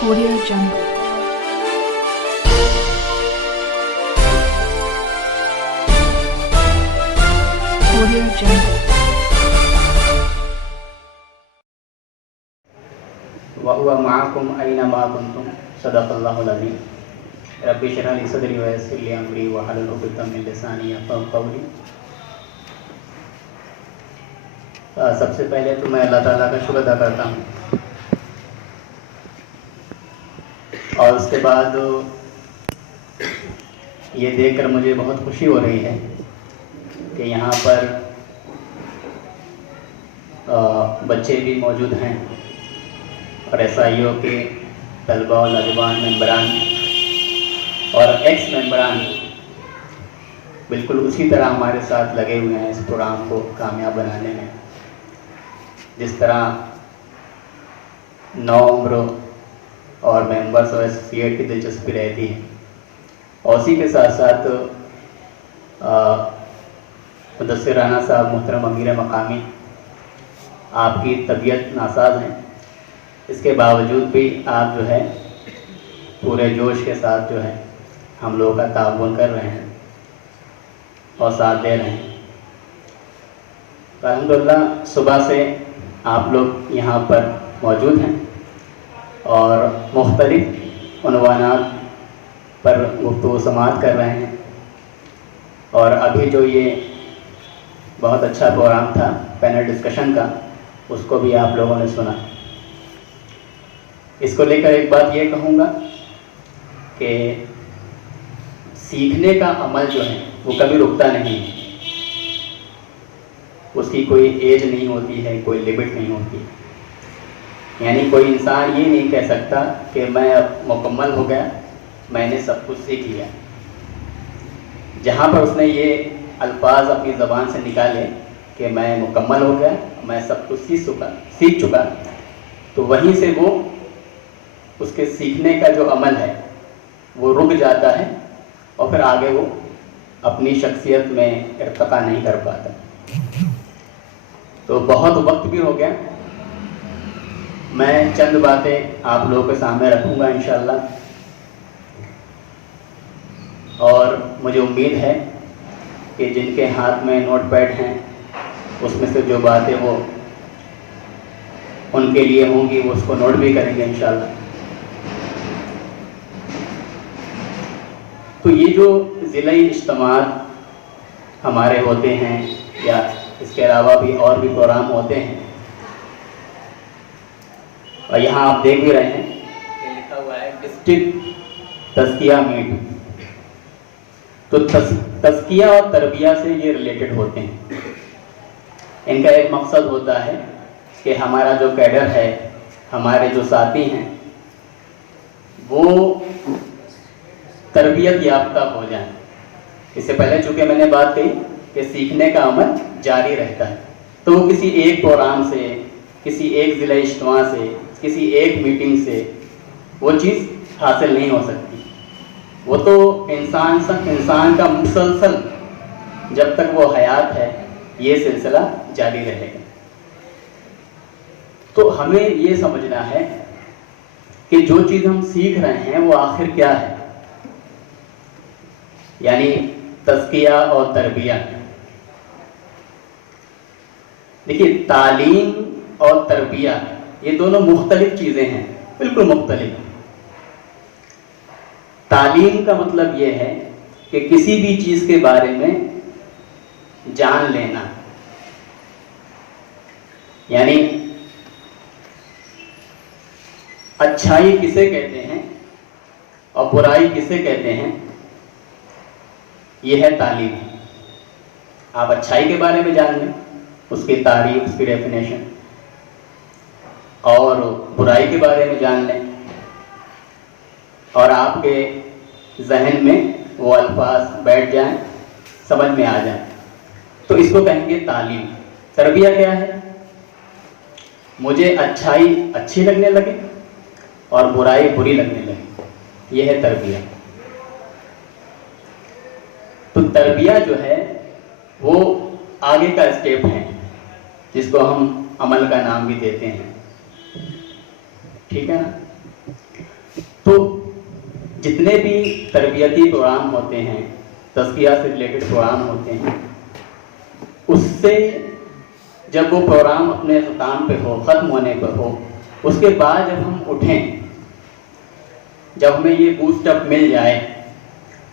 Audio Jungle. Audio Jungle. وَهُوَ مَعَكُمْ أَيْنَمَا كُنْتُمْ صدق اللہ العظیم رب اشرح لي صدری ويسر لي امری واحلل عقدۃ من لسانی یفقهوا قولی۔ سب سے پہلے تو میں اللہ تعالیٰ کا شکر ادا کرتا ہوں، اور اس کے بعد یہ دیکھ کر مجھے بہت خوشی ہو رہی ہے کہ یہاں پر بچے بھی موجود ہیں اور ایس آئی او کے طلباء اور نوجوان ممبران اور ایکس ممبران بالکل اسی طرح ہمارے ساتھ لگے ہوئے ہیں اس پروگرام کو کامیاب بنانے میں، جس طرح نو عمروں اور ممبرس اور ایسوسیٹ کی دلچسپی رہتی ہے، اور اسی کے ساتھ ساتھ مدثر رانا صاحب محترم امیر مقامی، آپ کی طبیعت ناساز ہے، اس کے باوجود بھی آپ جو ہے پورے جوش کے ساتھ جو ہے ہم لوگوں کا تعاون کر رہے ہیں اور ساتھ دے رہے ہیں۔ الحمدللہ صبح سے آپ لوگ یہاں پر موجود ہیں اور مختلف عنوانات پر گفتگو و سماعت کر رہے ہیں، اور ابھی جو یہ بہت اچھا پروگرام تھا پینل ڈسکشن کا، اس کو بھی آپ لوگوں نے سنا۔ اس کو لے کر ایک بات یہ کہوں گا کہ سیکھنے کا عمل جو ہے وہ کبھی رکتا نہیں ہے، اس کی کوئی ایج نہیں ہوتی ہے، کوئی لمٹ نہیں ہوتی، یعنی کوئی انسان یہ نہیں کہہ سکتا کہ میں اب مکمل ہو گیا، میں نے سب کچھ سیکھ لیا۔ جہاں پر اس نے یہ الفاظ اپنی زبان سے نکالے کہ میں مکمل ہو گیا، میں سب کچھ سیکھ چکا، تو وہیں سے وہ اس کے سیکھنے کا جو عمل ہے وہ رک جاتا ہے، اور پھر آگے وہ اپنی شخصیت میں ارتقا نہیں کر پاتا۔ تو بہت وقت بھی ہو گیا، میں چند باتیں آپ لوگوں کے سامنے رکھوں گا انشاءاللہ، اور مجھے امید ہے کہ جن کے ہاتھ میں نوٹ پیڈ ہیں اس میں سے جو باتیں وہ ان کے لیے ہوں گی وہ اس کو نوٹ بھی کریں گے انشاءاللہ۔ تو یہ جو ضلعی اجتماعات ہمارے ہوتے ہیں یا اس کے علاوہ بھی اور بھی پروگرام ہوتے ہیں، اور یہاں آپ دیکھ بھی رہے ہیں کہ لکھا ہوا ہے ڈسٹرکٹ تزکیہ میٹ، تو تزکیہ اور تربیہ سے یہ ریلیٹڈ ہوتے ہیں۔ ان کا ایک مقصد ہوتا ہے کہ ہمارا جو کیڈر ہے، ہمارے جو ساتھی ہیں، وہ تربیت یافتہ ہو جائیں۔ اس سے پہلے چونکہ میں نے بات کہی کہ سیکھنے کا عمل جاری رہتا ہے، تو وہ کسی ایک پروگرام سے، کسی ایک ضلع اجتماع سے، کسی ایک میٹنگ سے وہ چیز حاصل نہیں ہو سکتی، وہ تو انسان کا مسلسل جب تک وہ حیات ہے یہ سلسلہ جاری رہے گا۔ تو ہمیں یہ سمجھنا ہے کہ جو چیز ہم سیکھ رہے ہیں وہ آخر کیا ہے، یعنی تزکیہ اور تربیہ۔ دیکھیے، تعلیم اور تربیہ یہ دونوں مختلف چیزیں ہیں، بالکل مختلف۔ تعلیم کا مطلب یہ ہے کہ کسی بھی چیز کے بارے میں جان لینا، یعنی اچھائی کسے کہتے ہیں اور برائی کسے کہتے ہیں، یہ ہے تعلیم۔ آپ اچھائی کے بارے میں جان لیں، اس کی تعریف، اس کی ڈیفینیشن، اور برائی کے بارے میں جان لیں، اور آپ کے ذہن میں وہ الفاظ بیٹھ جائیں، سمجھ میں آ جائیں، تو اس کو کہیں گے تعلیم۔ تربیہ کیا ہے؟ مجھے اچھائی اچھی لگنے لگے اور برائی بری لگنے لگے، یہ ہے تربیہ۔ تو تربیہ جو ہے وہ آگے کا اسٹیپ ہے، جس کو ہم عمل کا نام بھی دیتے ہیں، ٹھیک ہے نا؟ جتنے بھی تربیتی پروگرام ہوتے ہیں، تزکیہ سے ریلیٹڈ پروگرام ہوتے ہیں، اس سے جب وہ پروگرام اپنے اختتام پہ ہو، ختم ہونے پر ہو، اس کے بعد جب ہم اٹھیں، جب ہمیں یہ بوسٹ اپ مل جائے،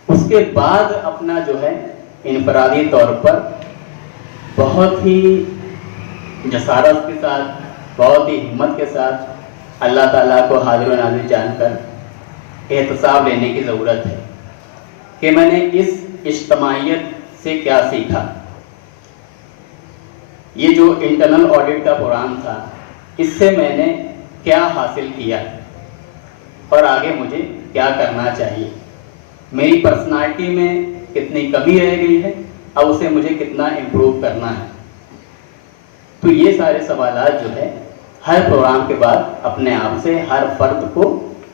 اس کے بعد اپنا جو ہے انفرادی طور پر بہت ہی جسارت کے ساتھ، بہت ہی ہمت کے ساتھ اللہ تعالیٰ کو حاضر و ناظر جان کر احتساب لینے کی ضرورت ہے کہ میں نے اس اجتماعیت سے کیا سیکھا۔ یہ جو انٹرنل آڈٹ کا پروگرام تھا، اس سے میں نے کیا حاصل کیا اور آگے مجھے کیا کرنا چاہیے، میری پرسنالٹی میں کتنی کمی رہ گئی ہے، اب اسے مجھے کتنا امپروو کرنا ہے۔ تو یہ سارے سوالات جو ہے ہر پروگرام کے بعد اپنے آپ سے ہر فرد کو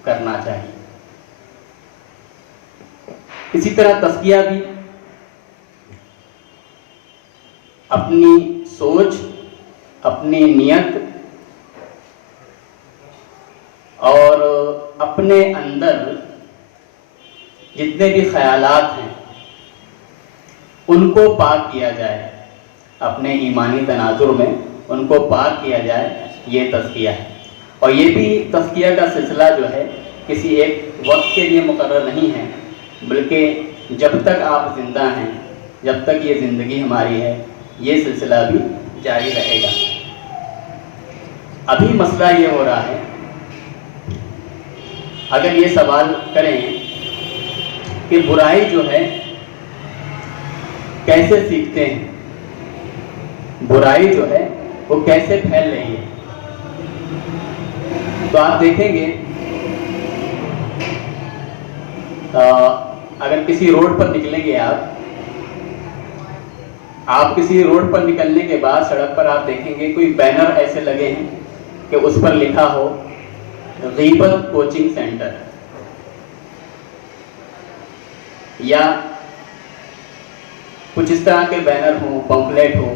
کرنا چاہیے۔ اسی طرح تزکیہ بھی اپنی سوچ، اپنی نیت اور اپنے اندر جتنے بھی خیالات ہیں ان کو پاک کیا جائے، اپنے ایمانی تناظر میں ان کو پاک کیا جائے، یہ تزکیہ ہے۔ اور یہ بھی تزکیہ کا سلسلہ جو ہے کسی ایک وقت کے لیے مقرر نہیں ہے، بلکہ جب تک آپ زندہ ہیں، جب تک یہ زندگی ہماری ہے، یہ سلسلہ بھی جاری رہے گا۔ ابھی مسئلہ یہ ہو رہا ہے، اگر یہ سوال کریں کہ برائی جو ہے کیسے سیکھتے ہیں، برائی جو ہے وہ کیسے پھیل رہی ہے، تو آپ دیکھیں گے اگر کسی روڈ پر نکلیں گے، آپ کسی روڈ پر نکلنے کے بعد سڑک پر آپ دیکھیں گے کوئی بینر ایسے لگے ہیں کہ اس پر لکھا ہو غیبت کوچنگ سینٹر، یا کچھ اس طرح کے بینر ہوں، پمفلیٹ ہو،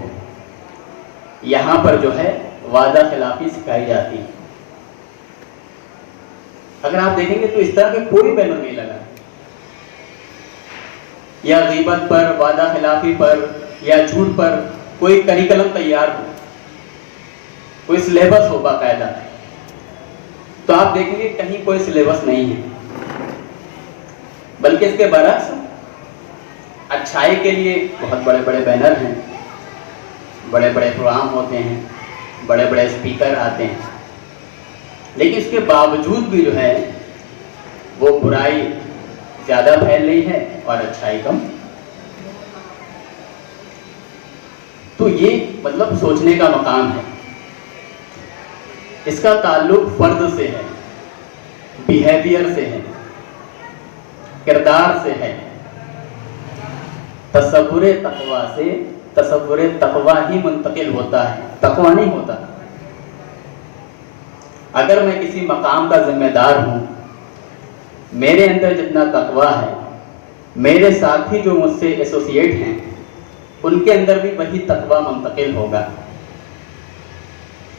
یہاں پر جو ہے وعدہ خلافی سکھائی جاتی ہے۔ اگر آپ دیکھیں گے تو اس طرح کے کوئی بینر نہیں لگا، یا غیبت پر، وعدہ خلافی پر یا جھوٹ پر کوئی کریکلم تیار ہو، کوئی سلیبس ہو باقاعدہ، تو آپ دیکھیں گے کہیں کوئی سلیبس نہیں ہے، بلکہ اس کے برعکس اچھائی کے لیے بہت بڑے بڑے بینر ہیں، بڑے بڑے پروگرام ہوتے ہیں، بڑے بڑے اسپیکر آتے ہیں، لیکن اس کے باوجود بھی جو ہے وہ برائی زیادہ پھیل رہی ہے اور اچھائی کم۔ تو یہ مطلب سوچنے کا مقام ہے، اس کا تعلق فرد سے ہے، بیہیویئر سے ہے، کردار سے ہے۔ تصور تقویٰ سے تصور تقویٰ ہی منتقل ہوتا ہے، تقویٰ نہیں ہوتا۔ اگر میں کسی مقام کا ذمہ دار ہوں، میرے اندر جتنا تقویٰ ہے، میرے ساتھی جو مجھ سے ایسوسیٹ ہیں ان کے اندر بھی وہی تقویٰ منتقل ہوگا،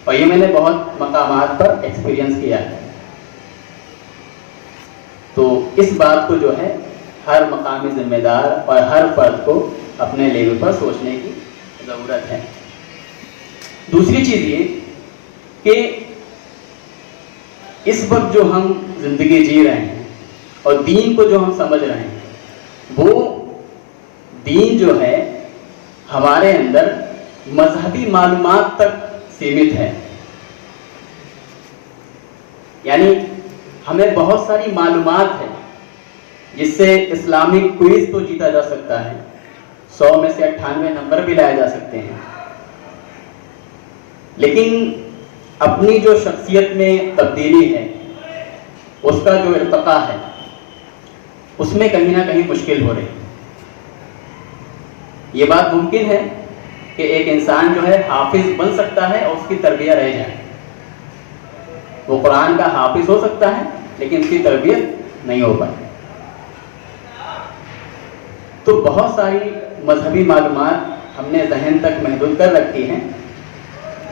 اور یہ میں نے بہت مقامات پر ایکسپیرینس کیا ہے۔ تو اس بات کو جو ہے ہر مقامی ذمہ دار اور ہر فرد کو اپنے لیول پر سوچنے کی ضرورت ہے۔ دوسری چیز یہ کہ اس وقت جو ہم زندگی جی رہے ہیں اور دین کو جو ہم سمجھ رہے ہیں، وہ دین جو ہے ہمارے اندر مذہبی معلومات تک سیمت ہے، یعنی ہمیں بہت ساری معلومات ہے جس سے اسلامک کوئز تو جیتا جا سکتا ہے، 100 میں سے 98 نمبر بھی لائے جا سکتے ہیں، لیکن اپنی جو شخصیت میں تبدیلی ہے، اس کا جو ارتقاء ہے، اس میں کہیں نہ کہیں مشکل ہو رہی ہے۔ یہ بات ممکن ہے کہ ایک انسان جو ہے حافظ بن سکتا ہے اور اس کی تربیت رہ جائے، وہ قرآن کا حافظ ہو سکتا ہے لیکن اس کی تربیت نہیں ہو پائے۔ تو بہت ساری مذہبی معلومات ہم نے ذہن تک محدود کر رکھی ہیں،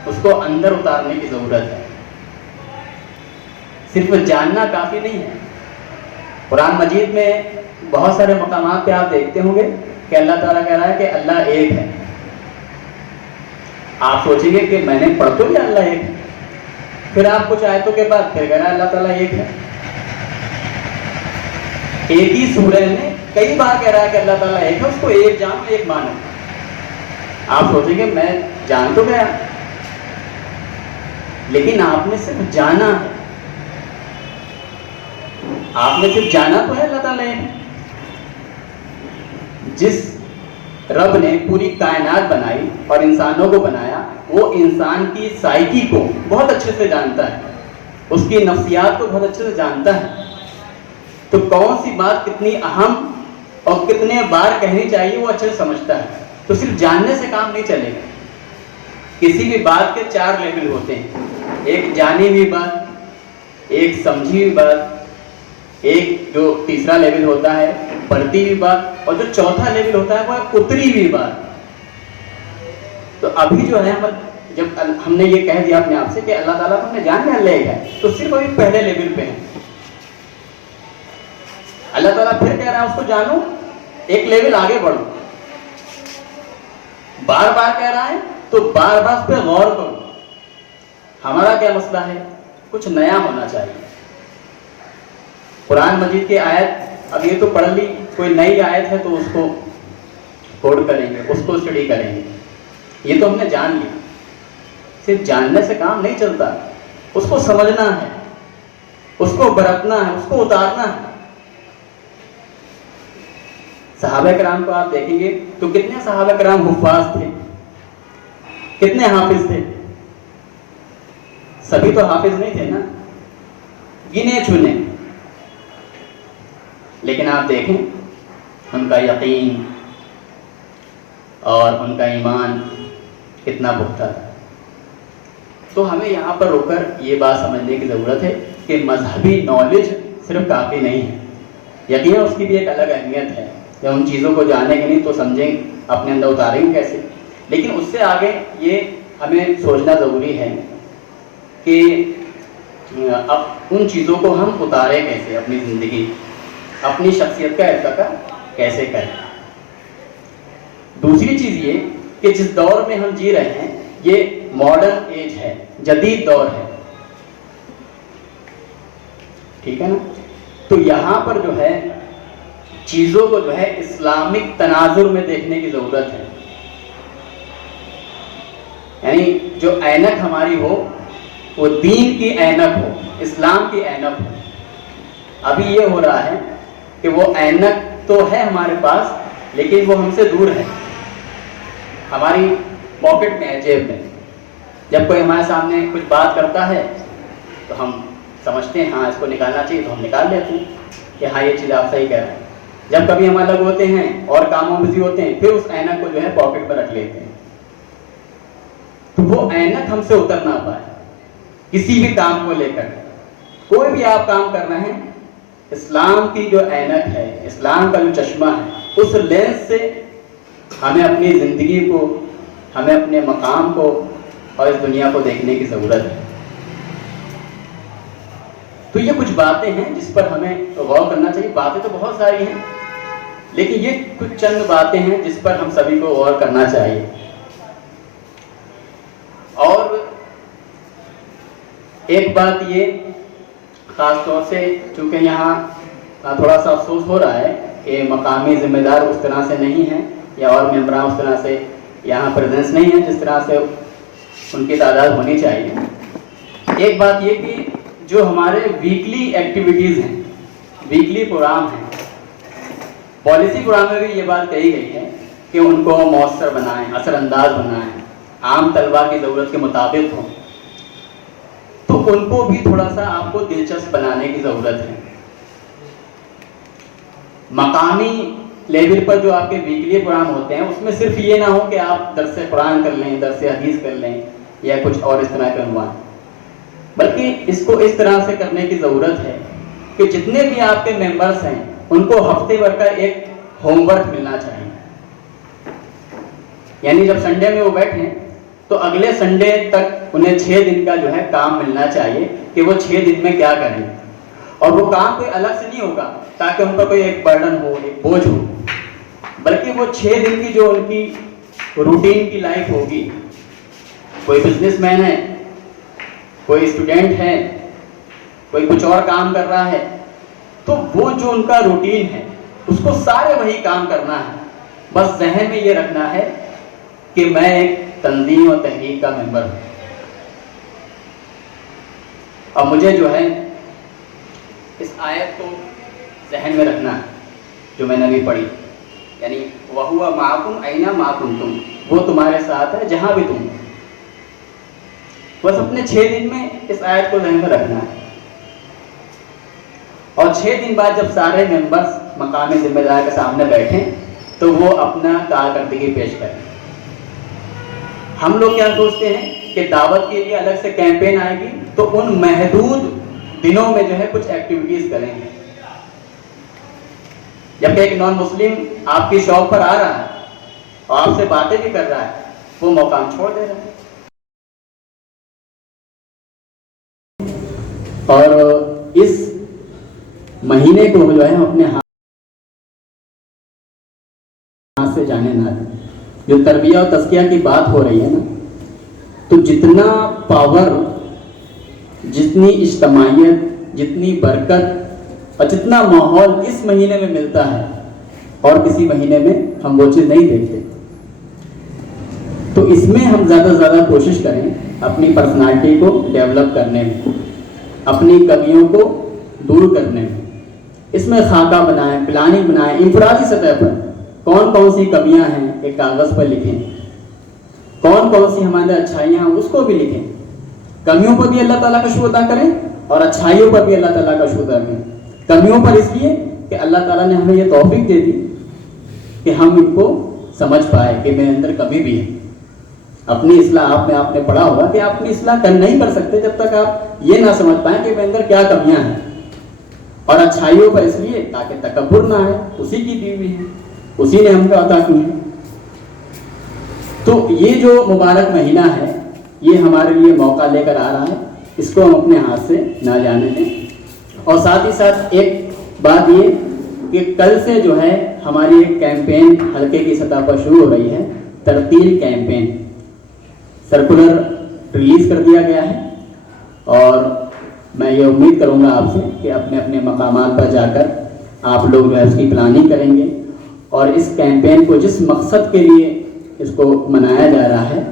اس کو اندر اتارنے کی ضرورت ہے۔ صرف جاننا کافی نہیں ہے، قرآن مجید میں بہت سارے مقامات پہ آپ دیکھتے ہوں گے کہ اللہ تعالیٰ کہہ رہا ہے کہ اللہ ایک ہے. آپ سوچیں گے کہ میں نے پڑھ تو لیا اللہ ایک ہے، پھر آپ کچھ آیتوں کے بعد پھر کہہ رہا ہے اللہ تعالیٰ ایک ہے. ایک ہی سورہ میں کئی بار کہہ رہا ہے کہ اللہ تعالیٰ ایک ہے، اس کو ایک جانو ایک مانو. آپ سوچیں گے میں جان تو گیا، لیکن آپ نے صرف جانا ہے، آپ نے صرف جانا تو ہے اللہ تعالیٰ ایک ہے. جس رب نے پوری کائنات بنائی اور انسانوں کو بنایا، وہ انسان کی سائیکی کو بہت اچھے سے جانتا ہے، اس کی نفسیات کو بہت اچھے سے جانتا ہے. تو کون سی بات کتنی اہم اور کتنے بار کہنی چاہیے وہ اچھے سے سمجھتا ہے. تو صرف جاننے سے کام نہیں چلے گا. کسی بھی بات کے 4 لیول ہوتے ہیں، ایک جانی ہوئی بات، ایک سمجھی ہوئی بات، ایک جو تیسرا لیول ہوتا ہے پڑھتی ہوئی بات، اور جو چوتھا لیول ہوتا ہے وہ ہے اتری ہوئی بات. تو ابھی جو ہے جب ہم نے یہ کہہ دیا اپنے آپ سے کہ اللہ تعالیٰ کو ہم نے جان لیا اللہ ہے، تو صرف ابھی پہلے لیول پہ ہے. اللہ تعالیٰ پھر کہہ رہا ہے اس کو جانو، ایک لیول آگے بڑھو. بار بار کہہ رہا ہے تو بار بار اس پہ غور کرو. ہمارا کیا مسئلہ ہے؟ کچھ نیا ہونا چاہیے. قرآن مجید کی آیت اب یہ تو پڑھ لی، کوئی نئی آیت ہے تو اس کو کوڈ کریں گے، اس کو اسٹڈی کریں گے. یہ تو ہم نے جان لی. صرف جاننے سے کام نہیں چلتا، اس کو سمجھنا ہے، اس کو برتنا ہے، اس کو اتارنا ہے. صحابہ کرام کو آپ دیکھیں گے تو کتنے صحابہ کرام حفاظ تھے، کتنے حافظ تھے. سبھی تو حافظ نہیں تھے نا، گنے چنے. لیکن آپ دیکھیں ان کا یقین اور ان کا ایمان کتنا پختہ تھا. تو ہمیں یہاں پر رک کر یہ بات سمجھنے کی ضرورت ہے کہ مذہبی نالج صرف کافی نہیں ہے. یقیناً اس کی بھی ایک الگ اہمیت ہے. جب ان چیزوں کو جانیں گے نہیں تو سمجھیں اپنے اندر اتاریں گے کیسے. لیکن اس سے آگے یہ ہمیں سوچنا ضروری ہے کہ اب ان چیزوں کو ہم اتاریں کیسے اپنی زندگی، اپنی شخصیت کا ارتقا کیسے کریں. دوسری چیز یہ کہ جس دور میں ہم جی رہے ہیں یہ ماڈرن ایج ہے، جدید دور ہے، ٹھیک ہے نا. تو یہاں پر جو ہے چیزوں کو جو ہے اسلامک تناظر میں دیکھنے کی ضرورت ہے. یعنی جو اینک ہماری ہو وہ دین کی اینک ہو، اسلام کی اینک ہو. ابھی یہ ہو رہا ہے کہ وہ اینک تو ہے ہمارے پاس لیکن وہ ہم سے دور ہے، ہماری پاکٹ میں ہے، جیب میں. جب کوئی ہمارے سامنے کچھ بات کرتا ہے تو ہم سمجھتے ہیں ہاں اس کو نکالنا چاہیے تو ہم نکال لیتے ہیں کہ ہاں یہ چیز آپ صحیح کہہ رہے ہیں. جب کبھی ہم الگ ہوتے ہیں اور کاموں میں بزی ہوتے ہیں پھر اس اینک کو جو ہے پاکٹ پر رکھ لیتے ہیں. تو وہ اینک ہم سے اتر نہ پائے کسی بھی کام کو لے کر. کوئی بھی آپ کام کر رہے ہیں، اسلام کی جو اینک ہے، اسلام کا جو چشمہ ہے، اس لینس سے ہمیں اپنی زندگی کو، ہمیں اپنے مقام کو اور اس دنیا کو دیکھنے کی ضرورت ہے. تو یہ کچھ باتیں ہیں جس پر ہمیں غور کرنا چاہیے. باتیں تو بہت ساری ہیں لیکن یہ کچھ چند باتیں ہیں جس پر ہم سبھی کو غور کرنا چاہیے. اور ایک بات یہ خاص طور سے چونکہ یہاں تھوڑا سا افسوس ہو رہا ہے کہ مقامی ذمہ دار اس طرح سے نہیں ہیں یا اور ممبران اس طرح سے یہاں پریزنس نہیں ہے جس طرح سے ان کی تعداد ہونی چاہیے. ایک بات یہ کہ جو ہمارے ویکلی ایکٹیویٹیز ہیں، ویکلی پروگرام ہیں، پالیسی پروگرام میں بھی یہ بات کہی گئی ہے کہ ان کو مؤثر بنائیں، اثر انداز بنائیں، عام طلباء کی ضرورت کے مطابق ہوں. تو ان کو بھی تھوڑا سا آپ کو دلچسپ بنانے کی ضرورت ہے. مقامی لیول پر جو آپ کے ویکلی پروگرام ہوتے ہیں اس میں صرف یہ نہ ہو کہ آپ درس قرآن کر لیں، درس حدیث کر لیں یا کچھ اور اس طرح کے عنوان، بلکہ اس کو اس طرح سے کرنے کی ضرورت ہے کہ جتنے بھی آپ کے ممبرس ہیں ان کو ہفتے بھر کا ایک ہوم ورک ملنا چاہیے. یعنی جب سنڈے میں وہ بیٹھیں تو اگلے سنڈے تک انہیں 6 دن کا جو ہے کام ملنا چاہیے کہ وہ 6 دن میں کیا کریں. اور وہ کام کوئی الگ سے نہیں ہوگا تاکہ ان پر کوئی ایک برڈن ہو، ایک بوجھ ہو، بلکہ وہ 6 دن کی جو ان کی روٹین کی لائف ہوگی، کوئی بزنس مین ہے، کوئی اسٹوڈنٹ ہے، کوئی کچھ اور کام کر رہا ہے، تو وہ جو ان کا روٹین ہے اس کو سارے وہی کام کرنا ہے. بس ذہن میں یہ رکھنا ہے کہ میں ایک تنظیم اور تحریک کا ممبر ہوں. اور مجھے جو ہے اس آیت کو ذہن میں رکھنا ہے جو میں نے ابھی پڑھی، یعنی وَهُوَ مَعَكُمْ أَيْنَ مَا كُنْتُمْ، وہ تمہارے ساتھ ہے جہاں بھی تم. بس اپنے 6 دن میں اس آیت کو ذہن میں رکھنا ہے. اور 6 دن بعد جب سارے ممبرز مقامی ذمہ دار کے سامنے بیٹھیں تو وہ اپنا کارکردگی پیش کریں. ہم لوگ کیا سوچتے ہیں کہ دعوت کے لیے الگ سے کیمپین آئے گی تو ان محدود دنوں میں جو ہے کچھ ایکٹیویٹیز کریں گے، جبکہ ایک نان مسلم آپ کی شاپ پر آ رہا ہے اور آپ سے باتیں بھی کر رہا ہے، وہ موقع ہم چھوڑ دے رہے ہیں. اور اس مہینے کو جو ہے ہم اپنے ہاتھ سے جانے نہ دیں. جو تربیہ اور تزکیہ کی بات ہو رہی ہے نا، تو جتنا پاور، جتنی اجتماعیت، جتنی برکت اور جتنا ماحول اس مہینے میں ملتا ہے اور کسی مہینے میں ہم وہ چیز نہیں دیکھتے. تو اس میں ہم زیادہ سے زیادہ کوشش کریں اپنی پرسنالٹی کو ڈیولپ کرنے میں، اپنی کمیوں کو دور کرنے میں. اس میں خاکہ بنائیں، پلاننگ بنائیں، انفرادی سطح پر کون کون سی کمیاں ہیں ایک کاغذ پر لکھیں، کون کون سی ہمارے اندر اچھائیاں ہیں اس کو بھی لکھیں. کمیوں پر بھی اللہ تعالیٰ کا شکر ادا کریں اور اچھائیوں پر بھی اللہ تعالیٰ کا شکر ادا کریں. کمیوں پر اس لیے کہ اللہ تعالیٰ نے ہمیں یہ توفیق دے دی کہ ہم ان کو سمجھ پائے کہ میرے اندر کمی بھی ہے. اپنی اصلاح آپ نے پڑھا ہوگا کہ آپ اپنی اصلاح نہیں کر سکتے جب تک آپ یہ نہ سمجھ پائیں کہ میرے اندر کیا کمیاں ہیں. اور اچھائیوں پر اس لیے تاکہ تکبر نہ آئے، اسی کی دی ہوئی ہے، اسی نے ہم کو عطا کی ہے. تو یہ جو مبارک مہینہ ہے یہ ہمارے لیے موقع لے کر آ رہا ہے، اس کو ہم اپنے ہاتھ سے نہ جانے دیں. اور ساتھ ہی ساتھ ایک بات یہ کہ کل سے جو ہے ہماری ایک کیمپین حلقے کی سطح پر شروع ہو رہی ہے، ترتیل کیمپین. سرکولر ریلیز کر دیا گیا ہے اور میں یہ امید کروں گا آپ سے کہ اپنے اپنے مقامات پر جا کر آپ لوگ جو ہے اس کی پلاننگ کریں گے اور اس کیمپین کو جس مقصد کے لیے اس کو منایا جا رہا ہے،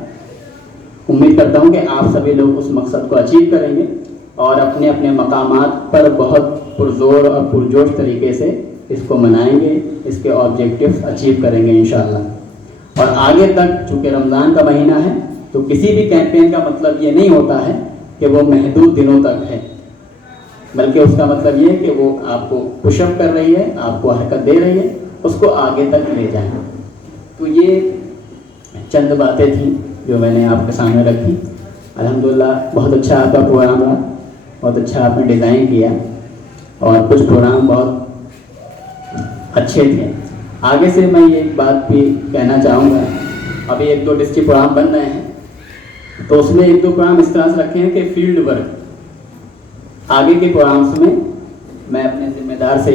امید کرتا ہوں کہ آپ سبھی لوگ اس مقصد کو اچیو کریں گے اور اپنے اپنے مقامات پر بہت پرزور اور پرجوش طریقے سے اس کو منائیں گے، اس کے آبجیکٹیوز اچیو کریں گے انشاءاللہ. اور آگے تک چونکہ رمضان کا مہینہ ہے تو کسی بھی کیمپین کا مطلب یہ نہیں ہوتا ہے کہ وہ محدود دنوں تک ہے، بلکہ اس کا مطلب یہ ہے کہ وہ آپ کو پش اپ کر رہی ہے، آپ کو حرکت دے رہی ہے، اس کو آگے تک لے جائیں. تو یہ چند باتیں تھیں جو میں نے آپ کے سامنے رکھی. الحمدللہ بہت اچھا آپ کا پروگرام رہا، بہت اچھا آپ نے ڈیزائن کیا اور کچھ پروگرام بہت اچھے تھے. آگے سے میں یہ ایک بات بھی کہنا چاہوں گا، ابھی 1-2 ڈسٹرکٹ پروگرام بن رہے ہیں تو اس میں 1-2 پروگرام اس طرح سے رکھے ہیں کہ فیلڈ ورک. آگے کے پروگرامس میں میں اپنے ذمہ دار سے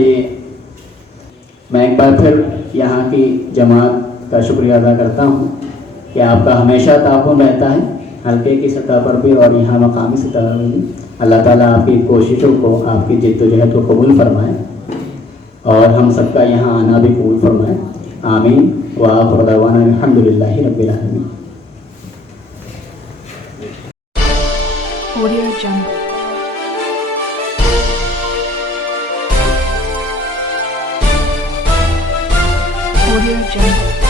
میں ایک بار پھر یہاں کی جماعت کا شکریہ ادا کرتا ہوں کہ آپ کا ہمیشہ تعاون رہتا ہے حلقے کی سطح پر بھی اور یہاں مقامی سطح پر بھی. اللہ تعالیٰ آپ کی کوششوں کو، آپ کی جد و جہد کو قبول فرمائے اور ہم سب کا یہاں آنا بھی قبول فرمائے. آمین. وآخر دعوانا الحمدللہ رب العالمین. Audio Jungle. Audio Jungle.